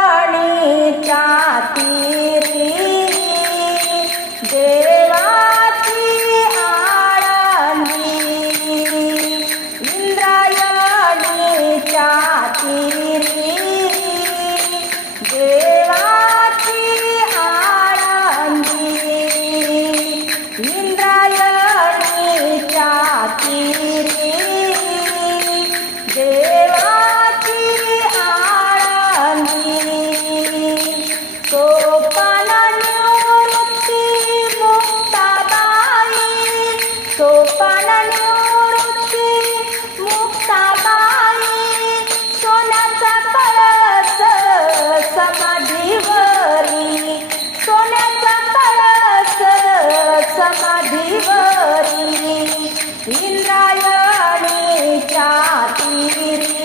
इंद्रायणीच्या तीरी देवाची आळंदी, इंद्रायणीच्या तीरी देवाची आळंदी, इंद्रायणीच्या तीरी देवाची आळंदी, सोपान निवृत्ती मुक्ताबाई, सोपान निवृत्ती मुक्ताबाई, सोन्याचा कळस समाधीवरी, सोन्याचा कळस समाधीवरी, इंद्रायणीच्या तीरी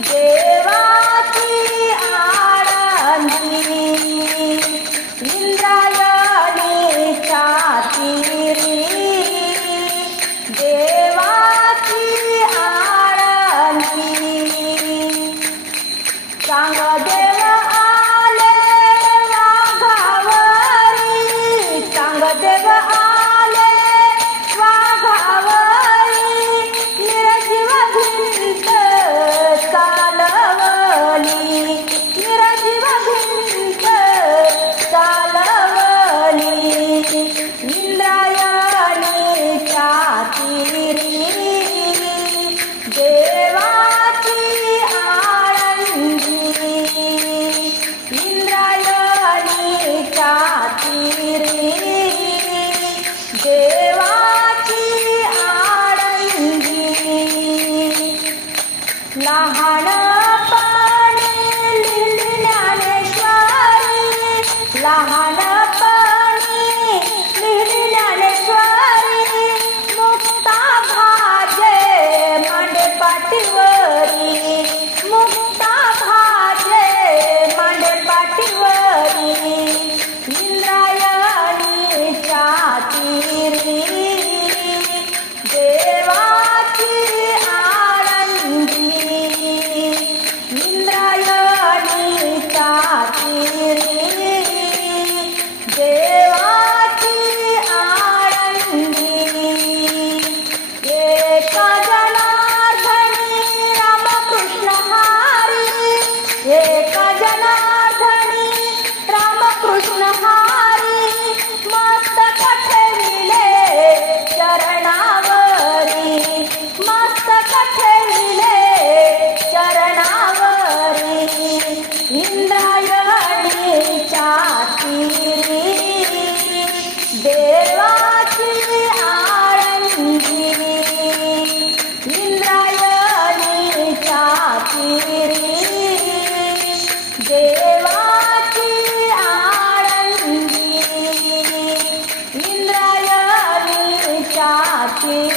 देवाची आळंदी, इंद्रायणीच्या तीरी देवाची आळंदी, चांगदेव आले वाघावरी, चांगदेव आले वाघावरी, निरजीव भिंत चालवली, निरजीव भिंत चालवली, इंद्रायणीच्या तीरी देवाची आळंदी, इंद्रायणीच्या तीरी देवाची आळंदी, लहानपणी लिहिली ज्ञानेश्वरी, लहानपणी लिहिली ज्ञानेश्वरी, मुक्ता भाजे मांडेपाटीवरी, मुक्ता भाजे मांडेपाटीवरी, इंद्रायणीच्या तीरी देवाची आळंदी, इंद्रायणीच्या तीरी देवाची आळंदी, एक जनार्दनी रामकृष्ण हरी, एक जनार्दनी रामकृष्ण हरी, मस्तक ठेविले चरणावरी, मस्तक ठेविले चरणावरी, इंद्रायणीच्या तीरी देवाची आळंदी, इंद्रायणीच्या तीरी देवाची आळंदी, इंद्रायणीच्या तीरी